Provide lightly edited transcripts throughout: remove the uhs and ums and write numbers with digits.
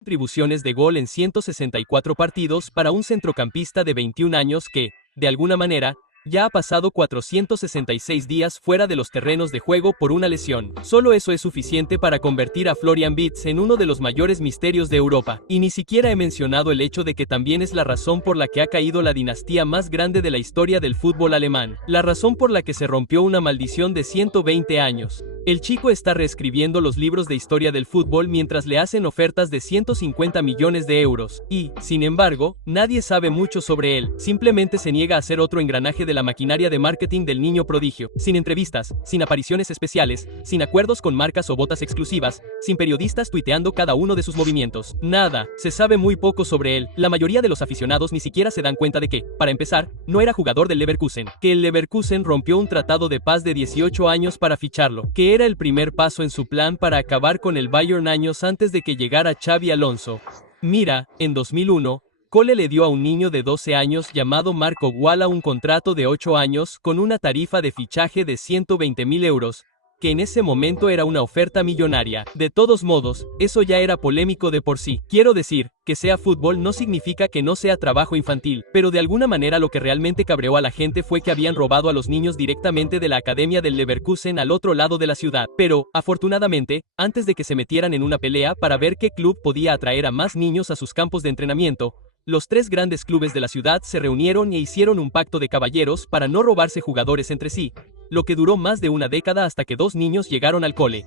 contribuciones de gol en 164 partidos para un centrocampista de 21 años que, de alguna manera, ya ha pasado 466 días fuera de los terrenos de juego por una lesión. Solo eso es suficiente para convertir a Florian Wirtz en uno de los mayores misterios de Europa. Y ni siquiera he mencionado el hecho de que también es la razón por la que ha caído la dinastía más grande de la historia del fútbol alemán. La razón por la que se rompió una maldición de 120 años. El chico está reescribiendo los libros de historia del fútbol mientras le hacen ofertas de 150 millones de euros. Y, sin embargo, nadie sabe mucho sobre él. Simplemente se niega a ser otro engranaje de la maquinaria de marketing del niño prodigio. Sin entrevistas, sin apariciones especiales, sin acuerdos con marcas o botas exclusivas, sin periodistas tuiteando cada uno de sus movimientos. Nada. Se sabe muy poco sobre él. La mayoría de los aficionados ni siquiera se dan cuenta de que, para empezar, no era jugador del Leverkusen. Que el Leverkusen rompió un tratado de paz de 18 años para ficharlo. Que era el primer paso en su plan para acabar con el Bayern años antes de que llegara Xabi Alonso. Mira, en 2001, Cole le dio a un niño de 12 años llamado Marco Walla un contrato de 8 años con una tarifa de fichaje de 120.000 euros, que en ese momento era una oferta millonaria. De todos modos, eso ya era polémico de por sí. Quiero decir, que sea fútbol no significa que no sea trabajo infantil, pero de alguna manera lo que realmente cabreó a la gente fue que habían robado a los niños directamente de la academia del Leverkusen al otro lado de la ciudad. Pero, afortunadamente, antes de que se metieran en una pelea para ver qué club podía atraer a más niños a sus campos de entrenamiento, los tres grandes clubes de la ciudad se reunieron e hicieron un pacto de caballeros para no robarse jugadores entre sí, lo que duró más de una década hasta que dos niños llegaron al cole.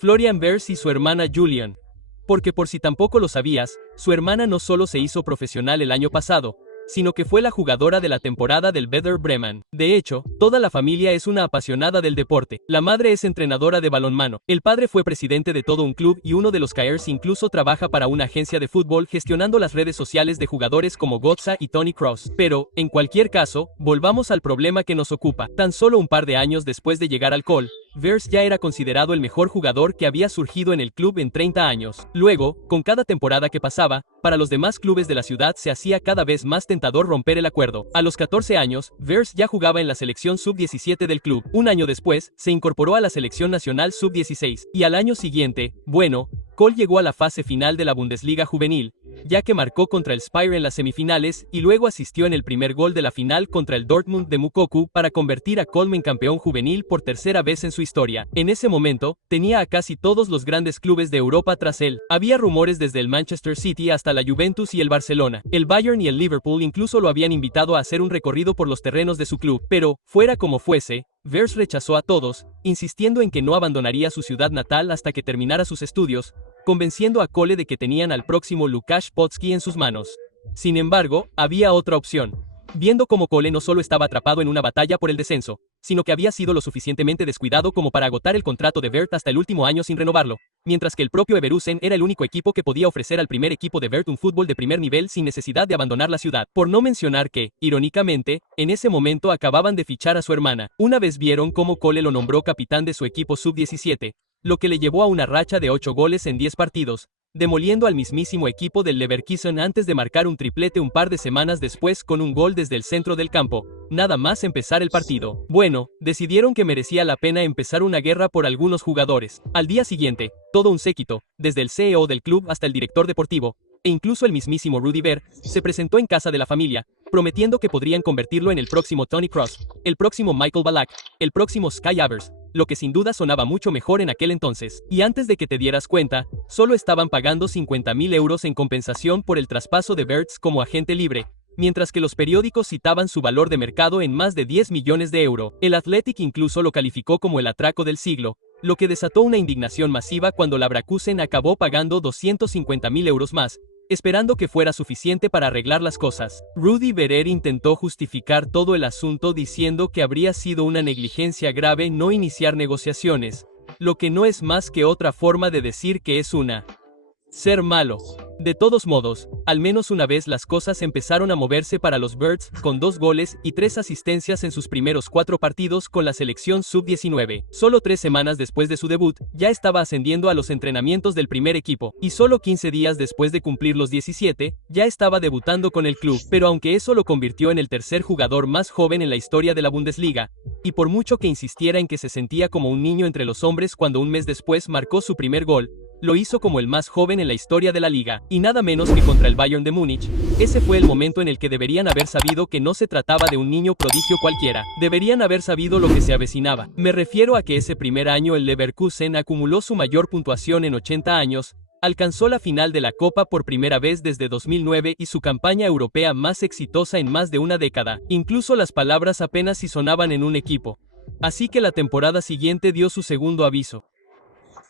Florian Wirtz y su hermana Julian. Porque por si tampoco lo sabías, su hermana no solo se hizo profesional el año pasado, sino que fue la jugadora de la temporada del Werder Bremen. De hecho, toda la familia es una apasionada del deporte. La madre es entrenadora de balonmano, el padre fue presidente de todo un club y uno de los Caers incluso trabaja para una agencia de fútbol gestionando las redes sociales de jugadores como Götze y Toni Kroos. Pero, en cualquier caso, volvamos al problema que nos ocupa. Tan solo un par de años después de llegar al Col, Wirtz ya era considerado el mejor jugador que había surgido en el club en 30 años. Luego, con cada temporada que pasaba, para los demás clubes de la ciudad se hacía cada vez más tentador romper el acuerdo. A los 14 años, Wirtz ya jugaba en la selección sub-17 del club. Un año después, se incorporó a la selección nacional sub-16. Y al año siguiente, bueno, Cole llegó a la fase final de la Bundesliga juvenil, ya que marcó contra el Speyer en las semifinales y luego asistió en el primer gol de la final contra el Dortmund de Moukoko para convertir a Colm en campeón juvenil por tercera vez en su historia. En ese momento, tenía a casi todos los grandes clubes de Europa tras él. Había rumores desde el Manchester City hasta la Juventus y el Barcelona. El Bayern y el Liverpool incluso lo habían invitado a hacer un recorrido por los terrenos de su club, pero, fuera como fuese, Wirtz rechazó a todos, insistiendo en que no abandonaría su ciudad natal hasta que terminara sus estudios, convenciendo a Cole de que tenían al próximo Łukasz Podolski en sus manos. Sin embargo, había otra opción. Viendo cómo Cole no solo estaba atrapado en una batalla por el descenso, sino que había sido lo suficientemente descuidado como para agotar el contrato de Wirtz hasta el último año sin renovarlo, mientras que el propio Everusen era el único equipo que podía ofrecer al primer equipo de Wirtz un fútbol de primer nivel sin necesidad de abandonar la ciudad. Por no mencionar que, irónicamente, en ese momento acababan de fichar a su hermana. Una vez vieron cómo Cole lo nombró capitán de su equipo sub-17, lo que le llevó a una racha de 8 goles en 10 partidos, demoliendo al mismísimo equipo del Leverkusen antes de marcar un triplete un par de semanas después con un gol desde el centro del campo, nada más empezar el partido. Bueno, decidieron que merecía la pena empezar una guerra por algunos jugadores. Al día siguiente, todo un séquito, desde el CEO del club hasta el director deportivo, e incluso el mismísimo Rudi Ver, se presentó en casa de la familia, prometiendo que podrían convertirlo en el próximo Toni Kroos, el próximo Michael Ballack, el próximo Kai Havertz, lo que sin duda sonaba mucho mejor en aquel entonces. Y antes de que te dieras cuenta, solo estaban pagando 50.000 euros en compensación por el traspaso de Wirtz como agente libre, mientras que los periódicos citaban su valor de mercado en más de 10 millones de euros. El Athletic incluso lo calificó como el atraco del siglo, lo que desató una indignación masiva cuando Leverkusen acabó pagando 250.000 euros más, esperando que fuera suficiente para arreglar las cosas. Rudi Verer intentó justificar todo el asunto diciendo que habría sido una negligencia grave no iniciar negociaciones, lo que no es más que otra forma de decir que es ser malo. De todos modos, al menos una vez las cosas empezaron a moverse para los Birds, con 2 goles y 3 asistencias en sus primeros 4 partidos con la selección sub-19. Solo 3 semanas después de su debut, ya estaba ascendiendo a los entrenamientos del primer equipo, y solo 15 días después de cumplir los 17, ya estaba debutando con el club. Pero aunque eso lo convirtió en el tercer jugador más joven en la historia de la Bundesliga, y por mucho que insistiera en que se sentía como un niño entre los hombres cuando un mes después marcó su primer gol, lo hizo como el más joven en la historia de la liga, y nada menos que contra el Bayern de Múnich. Ese fue el momento en el que deberían haber sabido que no se trataba de un niño prodigio cualquiera, deberían haber sabido lo que se avecinaba. Me refiero a que ese primer año el Leverkusen acumuló su mayor puntuación en 80 años, alcanzó la final de la Copa por primera vez desde 2009 y su campaña europea más exitosa en más de una década. Incluso las palabras apenas si sonaban en un equipo. Así que la temporada siguiente dio su segundo aviso.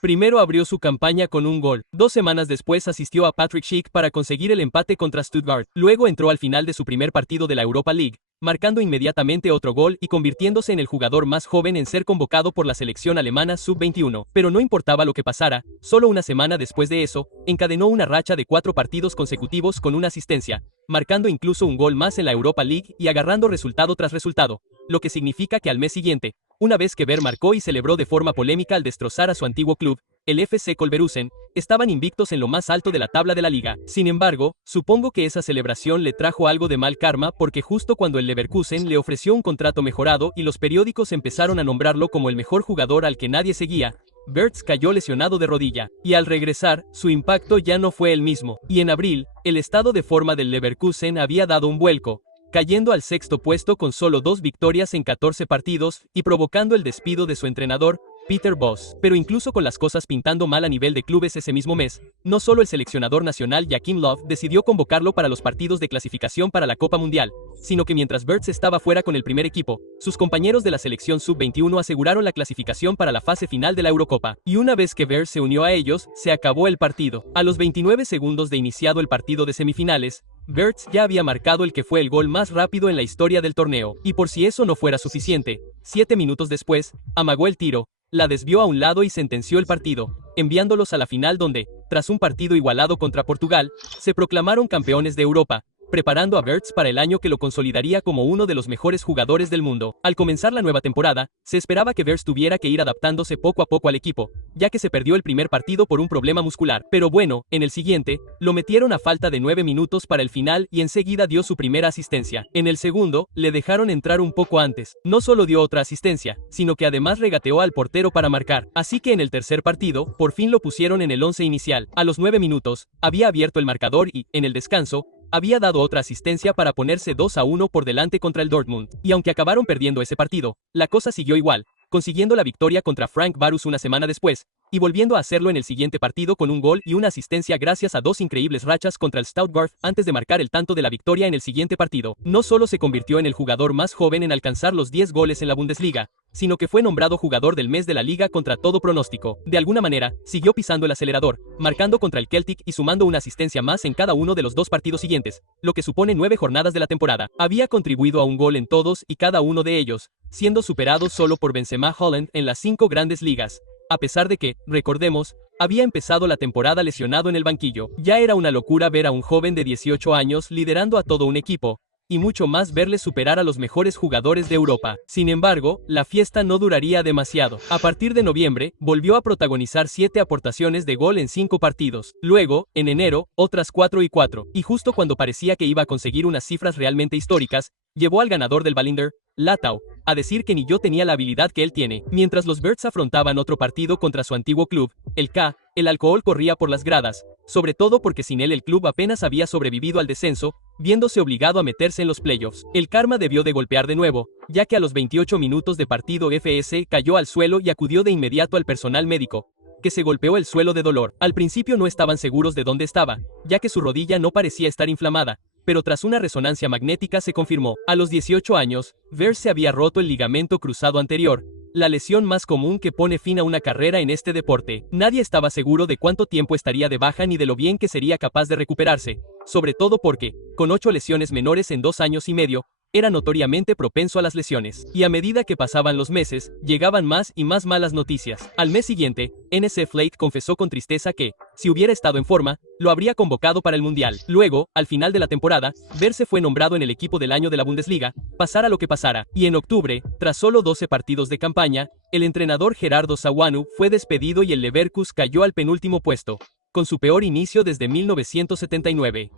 Primero abrió su campaña con un gol. 2 semanas después asistió a Patrick Schick para conseguir el empate contra Stuttgart. Luego entró al final de su primer partido de la Europa League, marcando inmediatamente otro gol y convirtiéndose en el jugador más joven en ser convocado por la selección alemana sub-21. Pero no importaba lo que pasara, solo una semana después de eso, encadenó una racha de 4 partidos consecutivos con una asistencia, marcando incluso un gol más en la Europa League y agarrando resultado tras resultado, lo que significa que al mes siguiente, una vez que Ver marcó y celebró de forma polémica al destrozar a su antiguo club, el FC Kolberusen, estaban invictos en lo más alto de la tabla de la liga. Sin embargo, supongo que esa celebración le trajo algo de mal karma porque justo cuando el Leverkusen le ofreció un contrato mejorado y los periódicos empezaron a nombrarlo como el mejor jugador al que nadie seguía, Wirtz cayó lesionado de rodilla, y al regresar, su impacto ya no fue el mismo, y en abril, el estado de forma del Leverkusen había dado un vuelco, cayendo al 6º puesto con solo 2 victorias en 14 partidos, y provocando el despido de su entrenador, Peter Bosz. Pero incluso con las cosas pintando mal a nivel de clubes ese mismo mes, no solo el seleccionador nacional Joachim Löw decidió convocarlo para los partidos de clasificación para la Copa Mundial, sino que mientras Wirtz estaba fuera con el primer equipo, sus compañeros de la selección sub-21 aseguraron la clasificación para la fase final de la Eurocopa. Y una vez que Wirtz se unió a ellos, se acabó el partido. A los 29 segundos de iniciado el partido de semifinales, Wirtz ya había marcado el que fue el gol más rápido en la historia del torneo, y por si eso no fuera suficiente, 7 minutos después, amagó el tiro, la desvió a un lado y sentenció el partido, enviándolos a la final donde, tras un partido igualado contra Portugal, se proclamaron campeones de Europa, preparando a Wirtz para el año que lo consolidaría como uno de los mejores jugadores del mundo. Al comenzar la nueva temporada, se esperaba que Wirtz tuviera que ir adaptándose poco a poco al equipo, ya que se perdió el primer partido por un problema muscular. Pero bueno, en el siguiente, lo metieron a falta de 9 minutos para el final y enseguida dio su primera asistencia. En el segundo, le dejaron entrar un poco antes. No solo dio otra asistencia, sino que además regateó al portero para marcar. Así que en el tercer partido, por fin lo pusieron en el 11 inicial. A los 9 minutos, había abierto el marcador y, en el descanso, había dado otra asistencia para ponerse 2-1 por delante contra el Dortmund. Y aunque acabaron perdiendo ese partido, la cosa siguió igual, consiguiendo la victoria contra Frank Varus una semana después, y volviendo a hacerlo en el siguiente partido con un gol y una asistencia gracias a 2 increíbles rachas contra el Stuttgart antes de marcar el tanto de la victoria en el siguiente partido. No solo se convirtió en el jugador más joven en alcanzar los 10 goles en la Bundesliga, sino que fue nombrado jugador del mes de la liga contra todo pronóstico. De alguna manera, siguió pisando el acelerador, marcando contra el Celtic y sumando una asistencia más en cada uno de los 2 partidos siguientes, lo que supone 9 jornadas de la temporada. Había contribuido a un gol en todos y cada uno de ellos, siendo superado solo por Benzema Haaland en las 5 grandes ligas. A pesar de que, recordemos, había empezado la temporada lesionado en el banquillo. Ya era una locura ver a un joven de 18 años liderando a todo un equipo, y mucho más verle superar a los mejores jugadores de Europa. Sin embargo, la fiesta no duraría demasiado. A partir de noviembre, volvió a protagonizar 7 aportaciones de gol en 5 partidos. Luego, en enero, otras 4 y 4. Y justo cuando parecía que iba a conseguir unas cifras realmente históricas, llevó al ganador del Ballon d'Or, Latau, a decir que ni yo tenía la habilidad que él tiene. Mientras los Wirtz afrontaban otro partido contra su antiguo club, el K, el alcohol corría por las gradas, sobre todo porque sin él el club apenas había sobrevivido al descenso, viéndose obligado a meterse en los playoffs. El karma debió de golpear de nuevo, ya que a los 28 minutos de partido FS cayó al suelo y acudió de inmediato al personal médico, que se golpeó el suelo de dolor. Al principio no estaban seguros de dónde estaba, ya que su rodilla no parecía estar inflamada, pero tras una resonancia magnética se confirmó. A los 18 años, Wirtz se había roto el ligamento cruzado anterior, la lesión más común que pone fin a una carrera en este deporte. Nadie estaba seguro de cuánto tiempo estaría de baja ni de lo bien que sería capaz de recuperarse, sobre todo porque, con 8 lesiones menores en 2 años y medio, era notoriamente propenso a las lesiones. Y a medida que pasaban los meses, llegaban más y más malas noticias. Al mes siguiente, NC Flake confesó con tristeza que, si hubiera estado en forma, lo habría convocado para el Mundial. Luego, al final de la temporada, Wirtz fue nombrado en el equipo del año de la Bundesliga, pasara lo que pasara. Y en octubre, tras solo 12 partidos de campaña, el entrenador Gerardo Sawanu fue despedido y el Leverkusen cayó al penúltimo puesto, con su peor inicio desde 1979.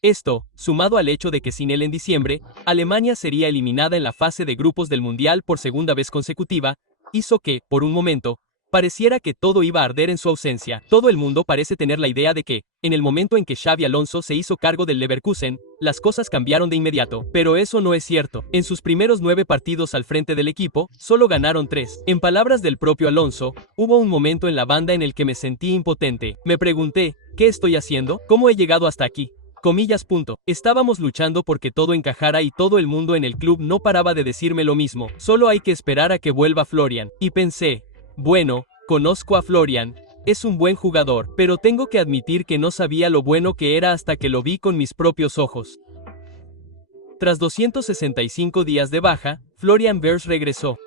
Esto, sumado al hecho de que sin él en diciembre, Alemania sería eliminada en la fase de grupos del Mundial por segunda vez consecutiva, hizo que, por un momento, Pareciera que todo iba a arder en su ausencia. Todo el mundo parece tener la idea de que, en el momento en que Xabi Alonso se hizo cargo del Leverkusen, las cosas cambiaron de inmediato. Pero eso no es cierto. En sus primeros 9 partidos al frente del equipo, solo ganaron 3. En palabras del propio Alonso, hubo un momento en la banda en el que me sentí impotente. Me pregunté, ¿qué estoy haciendo? ¿Cómo he llegado hasta aquí? Comillas. Estábamos luchando porque todo encajara y todo el mundo en el club no paraba de decirme lo mismo. Solo hay que esperar a que vuelva Florian. Y pensé, bueno, conozco a Florian, es un buen jugador, pero tengo que admitir que no sabía lo bueno que era hasta que lo vi con mis propios ojos. Tras 265 días de baja, Florian Wirtz regresó.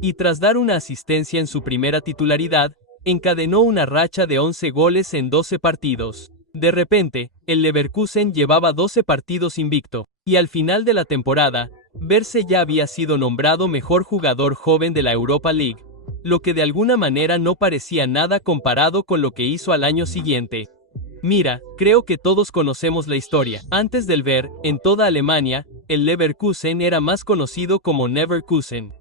Y tras dar una asistencia en su primera titularidad, encadenó una racha de 11 goles en 12 partidos. De repente, el Leverkusen llevaba 12 partidos invicto, y al final de la temporada, Wirtz ya había sido nombrado mejor jugador joven de la Europa League, lo que de alguna manera no parecía nada comparado con lo que hizo al año siguiente. Mira, creo que todos conocemos la historia. Antes del Ver, en toda Alemania, el Leverkusen era más conocido como Neverkusen.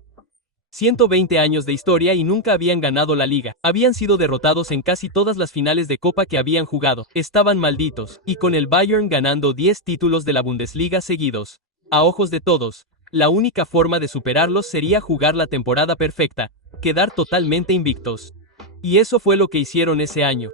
120 años de historia y nunca habían ganado la liga. Habían sido derrotados en casi todas las finales de Copa que habían jugado. Estaban malditos, y con el Bayern ganando 10 títulos de la Bundesliga seguidos. A ojos de todos, la única forma de superarlos sería jugar la temporada perfecta, quedar totalmente invictos. Y eso fue lo que hicieron ese año.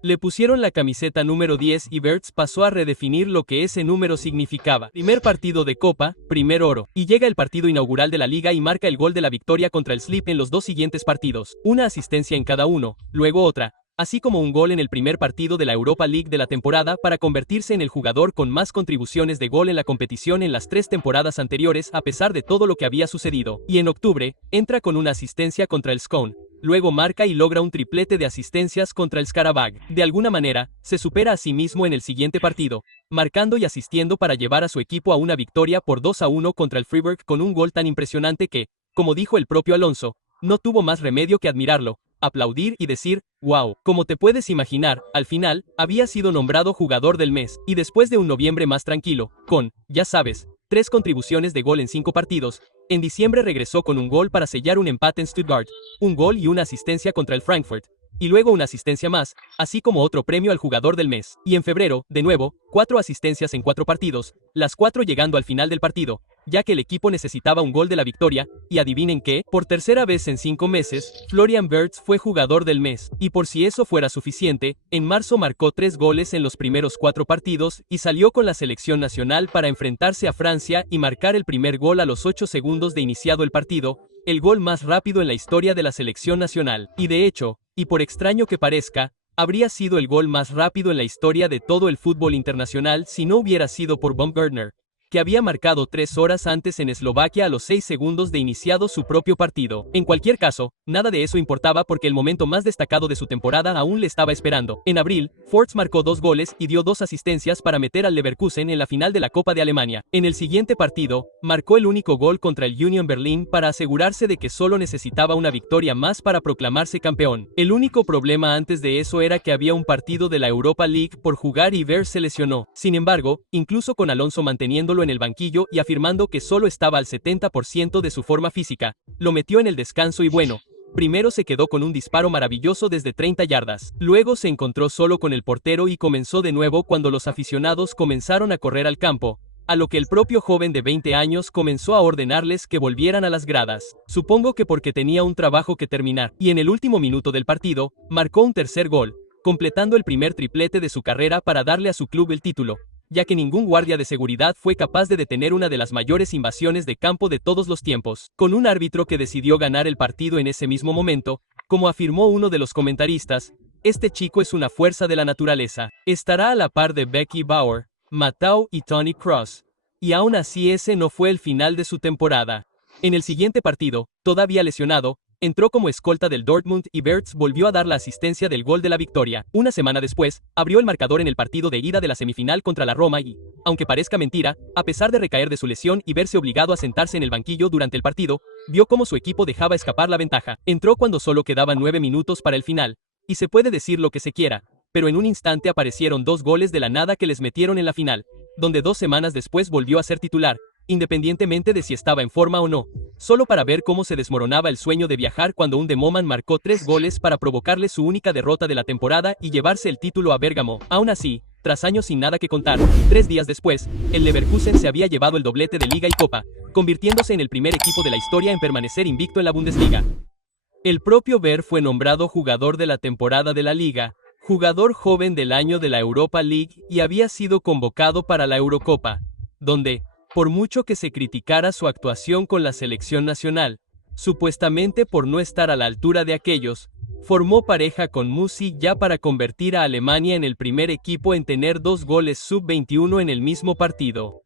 Le pusieron la camiseta número 10 y Wirtz pasó a redefinir lo que ese número significaba. Primer partido de Copa, primer oro. Y llega el partido inaugural de la liga y marca el gol de la victoria contra el Slip en los 2 siguientes partidos. Una asistencia en cada uno, luego otra, así como un gol en el primer partido de la Europa League de la temporada para convertirse en el jugador con más contribuciones de gol en la competición en las 3 temporadas anteriores a pesar de todo lo que había sucedido. Y en octubre, entra con una asistencia contra el Scone. Luego marca y logra un triplete de asistencias contra el Skarabag. De alguna manera, se supera a sí mismo en el siguiente partido, marcando y asistiendo para llevar a su equipo a una victoria por 2-1 contra el Freiburg con un gol tan impresionante que, como dijo el propio Alonso, no tuvo más remedio que admirarlo, aplaudir y decir, wow. Como te puedes imaginar, al final, había sido nombrado jugador del mes, y después de un noviembre más tranquilo, con, ya sabes, 3 contribuciones de gol en 5 partidos, en diciembre regresó con un gol para sellar un empate en Stuttgart, un gol y una asistencia contra el Frankfurt, y luego una asistencia más, así como otro premio al jugador del mes. Y en febrero, de nuevo, 4 asistencias en 4 partidos, las 4 llegando al final del partido, ya que el equipo necesitaba un gol de la victoria, y adivinen qué, por tercera vez en 5 meses, Florian Wirtz fue jugador del mes, y por si eso fuera suficiente, en marzo marcó 3 goles en los primeros 4 partidos, y salió con la selección nacional para enfrentarse a Francia y marcar el primer gol a los 8 segundos de iniciado el partido, el gol más rápido en la historia de la selección nacional, y de hecho, y por extraño que parezca, habría sido el gol más rápido en la historia de todo el fútbol internacional si no hubiera sido por Baumgartner, que había marcado 3 horas antes en Eslovaquia a los 6 segundos de iniciado su propio partido. En cualquier caso, nada de eso importaba porque el momento más destacado de su temporada aún le estaba esperando. En abril, Forts marcó 2 goles y dio 2 asistencias para meter al Leverkusen en la final de la Copa de Alemania. En el siguiente partido, marcó el único gol contra el Union Berlin para asegurarse de que solo necesitaba una victoria más para proclamarse campeón. El único problema antes de eso era que había un partido de la Europa League por jugar y Wirtz se lesionó. Sin embargo, incluso con Alonso manteniéndolo en el banquillo y afirmando que solo estaba al 70% de su forma física, lo metió en el descanso y bueno, primero se quedó con un disparo maravilloso desde 30 yardas, luego se encontró solo con el portero y comenzó de nuevo cuando los aficionados comenzaron a correr al campo, a lo que el propio joven de 20 años comenzó a ordenarles que volvieran a las gradas, supongo que porque tenía un trabajo que terminar, y en el último minuto del partido, marcó un tercer gol, completando el primer triplete de su carrera para darle a su club el título, ya que ningún guardia de seguridad fue capaz de detener una de las mayores invasiones de campo de todos los tiempos, con un árbitro que decidió ganar el partido en ese mismo momento, como afirmó uno de los comentaristas, este chico es una fuerza de la naturaleza, estará a la par de Becky Bauer, Matthau y Toni Kroos, y aún así ese no fue el final de su temporada. En el siguiente partido, todavía lesionado, entró como escolta del Dortmund y Wirtz volvió a dar la asistencia del gol de la victoria. Una semana después, abrió el marcador en el partido de ida de la semifinal contra la Roma y, aunque parezca mentira, a pesar de recaer de su lesión y verse obligado a sentarse en el banquillo durante el partido, vio cómo su equipo dejaba escapar la ventaja. Entró cuando solo quedaban 9 minutos para el final, y se puede decir lo que se quiera, pero en un instante aparecieron 2 goles de la nada que les metieron en la final, donde 2 semanas después volvió a ser titular, independientemente de si estaba en forma o no, solo para ver cómo se desmoronaba el sueño de viajar cuando un Demoman marcó 3 goles para provocarle su única derrota de la temporada y llevarse el título a Bérgamo. Aún así, tras años sin nada que contar, 3 días después, el Leverkusen se había llevado el doblete de Liga y Copa, convirtiéndose en el primer equipo de la historia en permanecer invicto en la Bundesliga. El propio Ver fue nombrado jugador de la temporada de la Liga, jugador joven del año de la Europa League y había sido convocado para la Eurocopa, donde, por mucho que se criticara su actuación con la selección nacional, supuestamente por no estar a la altura de aquellos, formó pareja con Musi ya para convertir a Alemania en el primer equipo en tener 2 goles sub-21 en el mismo partido.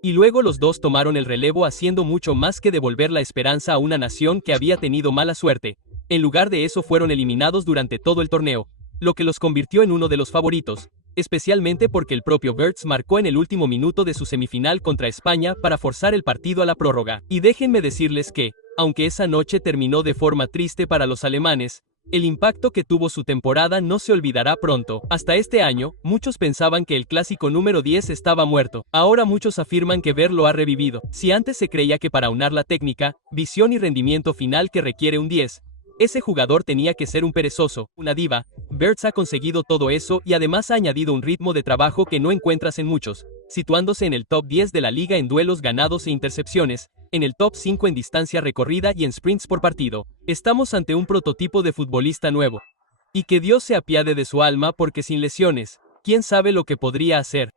Y luego los dos tomaron el relevo haciendo mucho más que devolver la esperanza a una nación que había tenido mala suerte. En lugar de eso fueron eliminados durante todo el torneo, lo que los convirtió en uno de los favoritos, especialmente porque el propio Wirtz marcó en el último minuto de su semifinal contra España para forzar el partido a la prórroga. Y déjenme decirles que, aunque esa noche terminó de forma triste para los alemanes, el impacto que tuvo su temporada no se olvidará pronto. Hasta este año, muchos pensaban que el clásico número 10 estaba muerto. Ahora muchos afirman que Ver lo ha revivido. Si antes se creía que para aunar la técnica, visión y rendimiento final que requiere un 10, ese jugador tenía que ser un perezoso, una diva, Wirtz ha conseguido todo eso y además ha añadido un ritmo de trabajo que no encuentras en muchos, situándose en el top 10 de la liga en duelos ganados e intercepciones, en el top 5 en distancia recorrida y en sprints por partido. Estamos ante un prototipo de futbolista nuevo. Y que Dios se apiade de su alma porque sin lesiones, quién sabe lo que podría hacer.